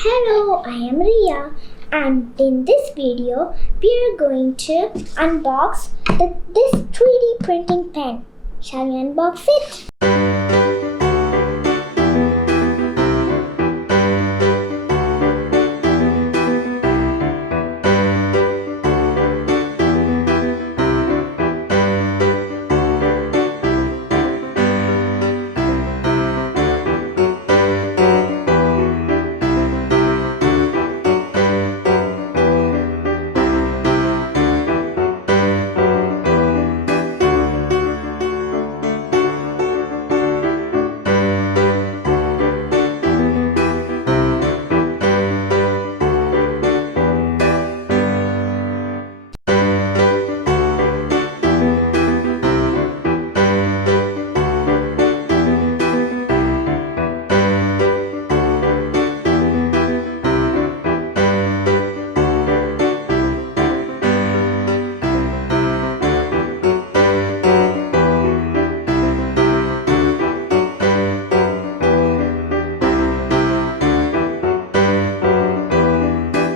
Hello, I am Ria, and in this video we are going to unbox this 3D printing pen. Shall we unbox it?